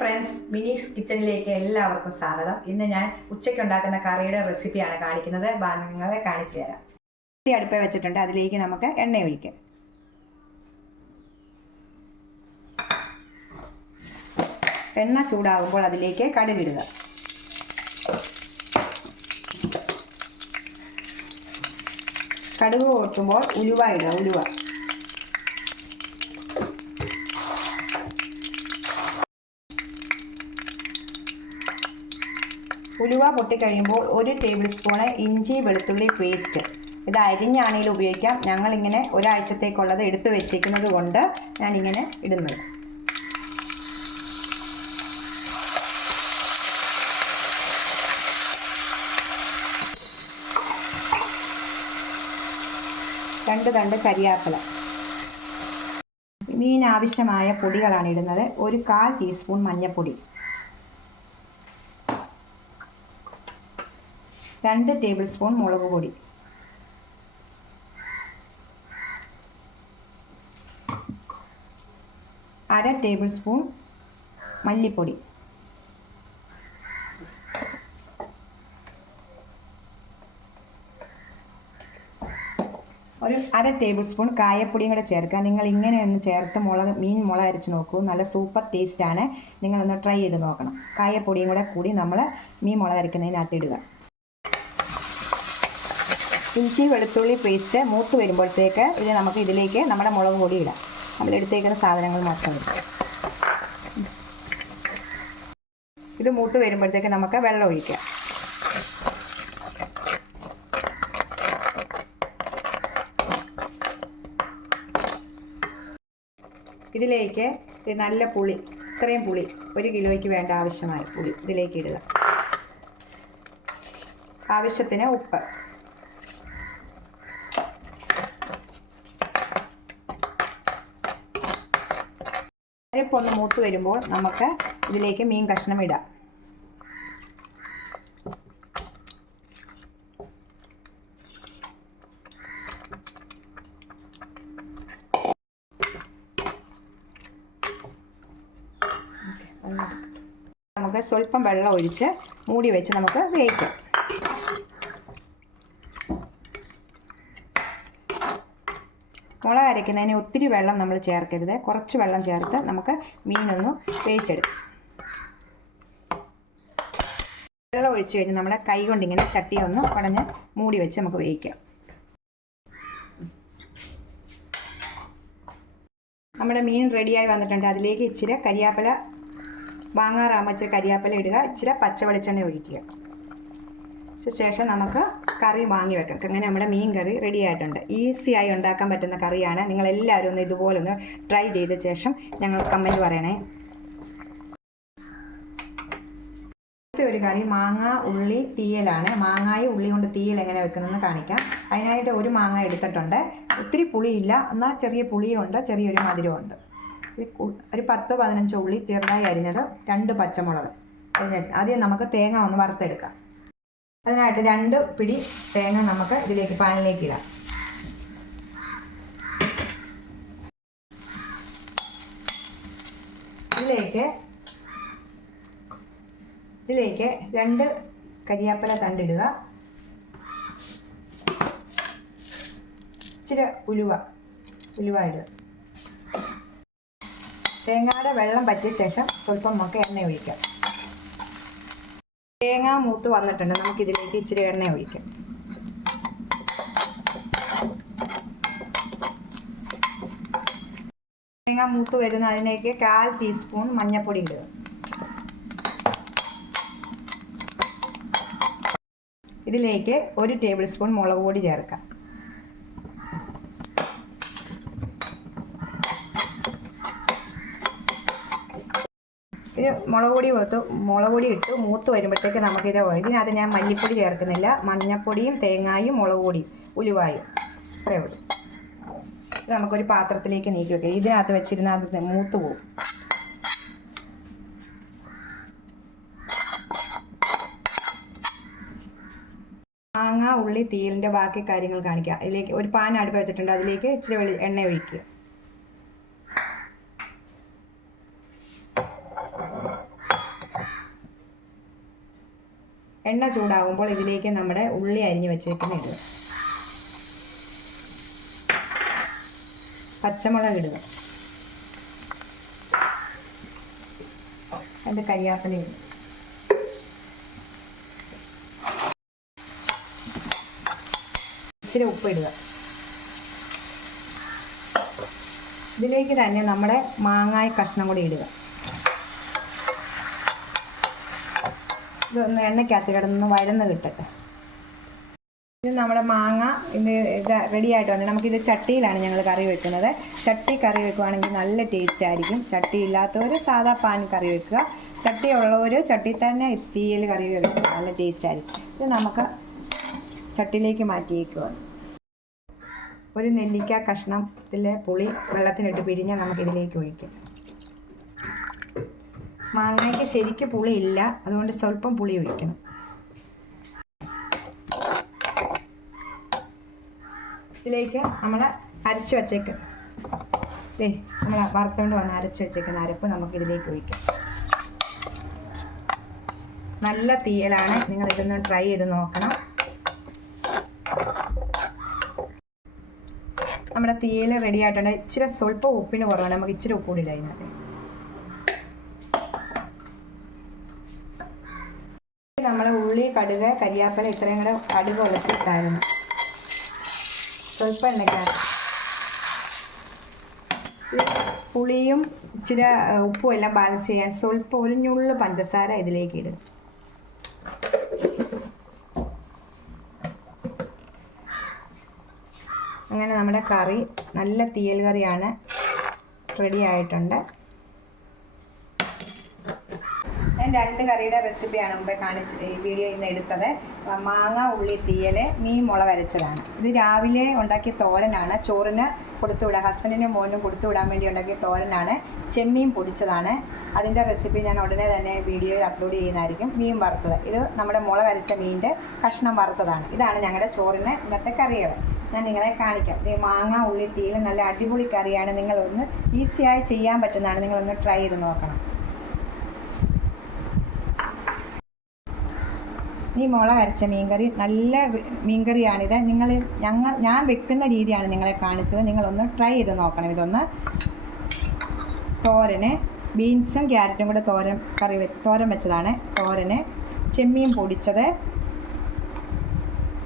Friends, മിനീസ് കിച്ചണിലേക്ക് എല്ലാവർക്കും സ്വാഗതം. ഇന്ന് ഞാൻ ഉച്ചയ്ക്ക് ഉണ്ടാക്കുന്ന കറിയുടെ റെസിപ്പിയാണ് കാണിക്കുന്നത്. നിങ്ങളെ കാണിച്ചു തരാം. അടുപ്പ് വെച്ചിട്ടുണ്ട്, അതിലേക്ക് നമുക്ക് എണ്ണ ഒഴിക്കാം. എണ്ണ ചൂടാകുമ്പോൾ അതിലേക്ക് കടുകിടുക. കടുക് പൊട്ടുമ്പോൾ ഉലുവ ഇടുക. ഉലുവ പൊട്ടിക്കഴിയുമ്പോൾ 1 ടേബിൾ സ്പൂണ് ഇഞ്ചി വെളുത്തുള്ളി പേസ്റ്റ്. ഇത് അരിഞ്ഞാണെങ്കിലും ഉപയോഗിക്കാം. ഞങ്ങളിങ്ങനെ ഒരാഴ്ചത്തേക്കുള്ളത് എടുത്തു വെച്ചിരിക്കുന്നത് കൊണ്ട് ഞാനിങ്ങനെ ഇടുന്നത്. രണ്ട് തണ്ട് കരിയാപ്പില. മീനാവശ്യമായ പൊടികളാണ് ഇടുന്നത്. 1/4 ടീസ്പൂൺ മഞ്ഞൾപ്പൊടി, 2 ടേബിൾ സ്പൂൺ മുളക് പൊടി, 1/2 ടേബിൾ സ്പൂൺ മല്ലിപ്പൊടി, 1/2 ടേബിൾ സ്പൂൺ കായപ്പൊടിയും കൂടെ ചേർക്കുക. നിങ്ങൾ ഇങ്ങനെ ഒന്ന് ചേർത്ത് മീൻ മുളക് അരച്ച് നോക്കൂ. നല്ല സൂപ്പർ ടേസ്റ്റാണ്. നിങ്ങളൊന്ന് ട്രൈ ചെയ്ത് നോക്കണം. കായപ്പൊടിയും കൂടി നമ്മൾ മീൻ മുളക് അരക്കുന്നതിനകത്ത് ഇടുക. ഇഞ്ചി വെളുത്തുള്ളി പേസ്റ്റ് മൂത്ത് വരുമ്പോഴത്തേക്ക് നമുക്ക് ഇതിലേക്ക് നമ്മുടെ മുളക് പൊടി ഇടാം. നമ്മളെടുത്തേക്കുന്ന സാധനങ്ങൾ മാത്രം ഇടാം. ഇത് മൂത്ത് വരുമ്പോഴത്തേക്ക് നമുക്ക് വെള്ളം ഒഴിക്കാം. ഇതിലേക്ക് നല്ല പുളി, ഇത്രയും പുളി 1 കിലോയ്ക്ക് വേണ്ട ആവശ്യമായ പുളി ഇതിലേക്ക് ഇടുക. ആവശ്യത്തിന് ഉപ്പ്. അരപ്പൊന്ന് മൂത്ത് വരുമ്പോൾ നമുക്ക് ഇതിലേക്ക് മീൻ കഷ്ണം ഇടാം. നമുക്ക് സ്വല്പം വെള്ളം ഒഴിച്ച് മൂടി വെച്ച് നമുക്ക് വേവിക്കാം. മുളക് അരയ്ക്കുന്നതിന് ഒത്തിരി വെള്ളം നമ്മൾ ചേർക്കരുത്. കുറച്ച് വെള്ളം ചേർത്ത് നമുക്ക് മീനൊന്ന് വേവിച്ചെടുക്കാം. വെള്ളം ഒഴിച്ച് കഴിഞ്ഞ് നമ്മുടെ കൈ കൊണ്ടിങ്ങനെ ചട്ടി ഒന്ന് കുടഞ്ഞ് മൂടി വെച്ച് നമുക്ക് വേവിക്കാം. നമ്മുടെ മീൻ റെഡിയായി വന്നിട്ടുണ്ട്. അതിലേക്ക് ഇച്ചിരി കരിയാപ്പില, വാങ്ങാറാകുമ്പോൾ ഇച്ചിരി കരിയാപ്പില ഇടുക. ഇച്ചിരി പച്ച വെളിച്ചെണ്ണ ഒഴിക്കുക. ശേഷം നമുക്ക് കറി വാങ്ങി വെക്കാം. അങ്ങനെ നമ്മുടെ മീൻ കറി റെഡി ആയിട്ടുണ്ട്. ഈസിയായി ഉണ്ടാക്കാൻ പറ്റുന്ന കറിയാണ്. നിങ്ങളെല്ലാവരും ഒന്ന് ഇതുപോലെ ഒന്ന് ട്രൈ ചെയ്ത ശേഷം ഞങ്ങൾ കമൻറ്റ് പറയണേ. അടുത്ത ഒരു കറി മാങ്ങ ഉള്ളി തീയലാണ്. മാങ്ങായും ഉള്ളി കൊണ്ട് തീയൽ എങ്ങനെ വെക്കുന്നതെന്ന് കാണിക്കാം. അതിനായിട്ട് 1 മാങ്ങ എടുത്തിട്ടുണ്ട്. ഒത്തിരി പുളിയില്ല, എന്നാൽ ചെറിയ പുളിയുണ്ട്, ചെറിയൊരു മധുരമുണ്ട്. ഒരു 10-15 ഉള്ളി ചെറുതായി അരിഞ്ഞത്, 2 പച്ചമുളക് അരിഞ്ഞിട്ട് ആദ്യം നമുക്ക് തേങ്ങ ഒന്ന് വറുത്തെടുക്കാം. അതിനായിട്ട് 2 പിടി തേങ്ങ നമുക്ക് ഇതിലേക്ക് പാനിലേക്ക് ഇടാം. ഇതിലേക്ക് 2 കരിയാപ്പില തണ്ടിടുക. ഇച്ചിരി ഉലുവ ഇടുക. തേങ്ങയുടെ വെള്ളം പറ്റിയ ശേഷം സ്വല്പം നമുക്ക് എണ്ണ ഒഴിക്കാം. തേങ്ങ മൂത്ത് വന്നിട്ടുണ്ട്. നമുക്കിതിലേക്ക് ഇച്ചിരി എണ്ണ ഒഴിക്കാം. തേങ്ങ മൂത്ത് വരുന്ന അതിലേക്ക് 1/4 ടീസ്പൂൺ മഞ്ഞൾപ്പൊടി ഇടുക. ഇതിലേക്ക് 1 ടേബിൾ സ്പൂൺ മുളക് പൊടി ചേർക്കാം. ഇത് മുളക് പൊടി ഇട്ട് മൂത്ത് വരുമ്പോഴത്തേക്ക് നമുക്കിത് ഇതിനകത്ത് ഞാൻ മല്ലിപ്പൊടി ചേർക്കുന്നില്ല. മഞ്ഞൾപ്പൊടിയും തേങ്ങായും മുളക് പൊടിയും ഉലുവായും അത്രയേ ഉള്ളൂ. ഇത് നമുക്കൊരു പാത്രത്തിലേക്ക് നീക്കി വെക്കാം. ഇതിനകത്ത് വെച്ചിരുന്നാൽ അത് മൂത്ത് പോകും. മാങ്ങ ഉള്ളി തീയലിൻ്റെ ബാക്കി കാര്യങ്ങൾ കാണിക്കാം. ഇതിലേക്ക് ഒരു പാൻ അടുപ്പ് വെച്ചിട്ടുണ്ട്. അതിലേക്ക് ഇച്ചിരി എണ്ണ ഒഴിക്കുക. എണ്ണ ചൂടാകുമ്പോൾ ഇതിലേക്ക് നമ്മുടെ ഉള്ളി അരിഞ്ഞ് വെച്ചേക്കുന്ന ഇടുക, പച്ചമുളക് ഇടുക, അതിൻ്റെ കരിയാപ്പില ഇടുക, ഇച്ചിരി ഉപ്പ് ഇടുക. ഇതിലേക്ക് തന്നെ നമ്മുടെ മാങ്ങായ കഷ്ണം കൂടി ഇടുക. ഇതൊന്ന് എണ്ണയ്ക്കകത്ത് കിടന്ന് വഴന്ന് കിട്ടട്ടെ. ഇത് നമ്മുടെ മാങ്ങ ഇത് റെഡി ആയിട്ട് വന്നത്. നമുക്കിത് ചട്ടിയിലാണ് ഞങ്ങൾ കറി വെക്കുന്നത്. ചട്ടി കറി വെക്കുവാണെങ്കിൽ നല്ല ടേസ്റ്റ് ആയിരിക്കും. ചട്ടി ഇല്ലാത്തവർ സാധാ പാൻ കറി വെക്കുക, ചട്ടി ഉള്ളവർ ചട്ടി തന്നെ തീയൽ കറി വെക്കുക, നല്ല ടേസ്റ്റ് ആയിരിക്കും. ഇത് നമുക്ക് ചട്ടിയിലേക്ക് മാറ്റി വയ്ക്കുക. ഒരു നെല്ലിക്ക കഷ്ണത്തിലെ പുളി വെള്ളത്തിലിട്ട് പിഴിഞ്ഞാൽ നമുക്കിതിലേക്ക് ഒഴിക്കാം. മാങ്ങയ്ക്ക് ശരിക്കും പുളി ഇല്ല, അതുകൊണ്ട് സ്വല്പം പുളി ഒഴിക്കണം. ഇതിലേക്ക് നമ്മൾ അരച്ച് വച്ചേക്ക് നമ്മൾ വറുത്തുകൊണ്ട് വന്ന് അരച്ച് വെച്ചേക്കുന്ന അരപ്പ് നമുക്കിതിലേക്ക് ഒഴിക്കാം. നല്ല തീയലാണ്, നിങ്ങൾ ഇതൊന്ന് ട്രൈ ചെയ്ത് നോക്കണം. നമ്മുടെ തീയൽ റെഡി ആയിട്ടുണ്ട്. ഇച്ചിരി സ്വല്പം ഉപ്പിന് കുറവാണ്, നമുക്ക് ഇച്ചിരി ഉപ്പ് കൂടി ഇടാം അതിനകത്ത്. നമ്മൾ ഉള്ളി, കടുക്, കരിയാപ്പില ഇത്രയും കൂടെ കടുക് ഒളിച്ചിട്ടായിരുന്നു. സ്വല്പം എണ്ണയ്ക്കകത്ത് പുളിയും ഇച്ചിരി ഉപ്പും എല്ലാം ബാലൻസ് ചെയ്യാൻ സ്വല്പം ഒരു ഞുള്ളു പഞ്ചസാര ഇതിലേക്ക് ഇടും. അങ്ങനെ നമ്മുടെ കറി നല്ല തീയൽ കറിയാണ് റെഡി ആയിട്ടുണ്ട്. ഞാൻ 2 കറിയുടെ റെസിപ്പിയാണ് മുമ്പേ ഈ വീഡിയോ ഇന്ന് എടുത്തത്. മാങ്ങ ഉള്ളി തീയൽ, മീൻ മുളക് അരച്ചതാണ്. ഇത് രാവിലെ ഉണ്ടാക്കിയ തോരനാണ്, ചോറിന് കൊടുത്തുവിടാൻ ഹസ്ബൻഡിനും മോനും കൊടുത്തുവിടാൻ വേണ്ടി ഉണ്ടാക്കിയ തോരനാണ്. ചെമ്മീൻ പൊടിച്ചതാണ്. അതിൻ്റെ റെസിപ്പി ഞാൻ ഉടനെ തന്നെ വീഡിയോയിൽ അപ്ലോഡ് ചെയ്യുന്നതായിരിക്കും. മീൻ വറുത്തത്, ഇത് നമ്മുടെ മുളക് അരച്ച മീനിൻ്റെ കഷ്ണം വറുത്തതാണ്. ഇതാണ് ഞങ്ങളുടെ ചോറിന് ഇന്നത്തെ കറികൾ. ഞാൻ നിങ്ങളെ കാണിക്കാം. ഈ മാങ്ങ ഉള്ളി തീയൽ നല്ല അടിപൊളി കറിയാണ്. നിങ്ങളൊന്ന് ഈസിയായി ചെയ്യാൻ പറ്റുന്നതാണ്, നിങ്ങളൊന്ന് ട്രൈ ചെയ്ത് നോക്കണം. ഈ മുളക് അരച്ച മീൻകറി നല്ല മീൻകറിയാണിത്. ഞാൻ വെക്കുന്ന രീതിയാണ് നിങ്ങളെ കാണിച്ചത്. നിങ്ങളൊന്ന് ട്രൈ ചെയ്ത് നോക്കണം. ഇതൊന്ന് തോരന്, ബീൻസും ക്യാരറ്റും കൂടെ തോരൻ വെച്ചതാണ് തോരന്, ചെമ്മീൻ പൊടിച്ചത്,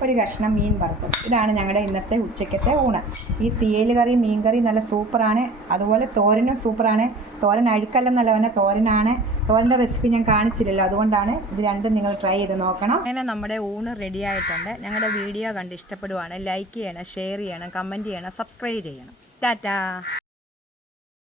ഒരു കഷ്ണം മീൻ വറുത്തത്. ഇതാണ് ഞങ്ങളുടെ ഇന്നത്തെ ഉച്ചയ്ക്കത്തെ ഊണ്. ഈ തീയൽ കറി, മീൻ കറി നല്ല സൂപ്പറാണ്. അതുപോലെ തോരനും സൂപ്പറാണ്. തോരൻ അഴുക്കല്ലെന്നല്ല പറഞ്ഞാൽ തോരനാണ്. തോരൻ്റെ റെസിപ്പി ഞാൻ കാണിച്ചില്ലല്ലോ, അതുകൊണ്ടാണ്. ഇത് രണ്ടും നിങ്ങൾ ട്രൈ ചെയ്ത് നോക്കണം. അങ്ങനെ നമ്മുടെ ഊണ് റെഡി ആയിട്ടുണ്ട്. ഞങ്ങളുടെ വീഡിയോ കണ്ട് ഇഷ്ടപ്പെടുവാണ് ലൈക്ക് ചെയ്യണം, ഷെയർ ചെയ്യണം, കമൻറ്റ് ചെയ്യണം, സബ്സ്ക്രൈബ് ചെയ്യണം. ടാറ്റാ.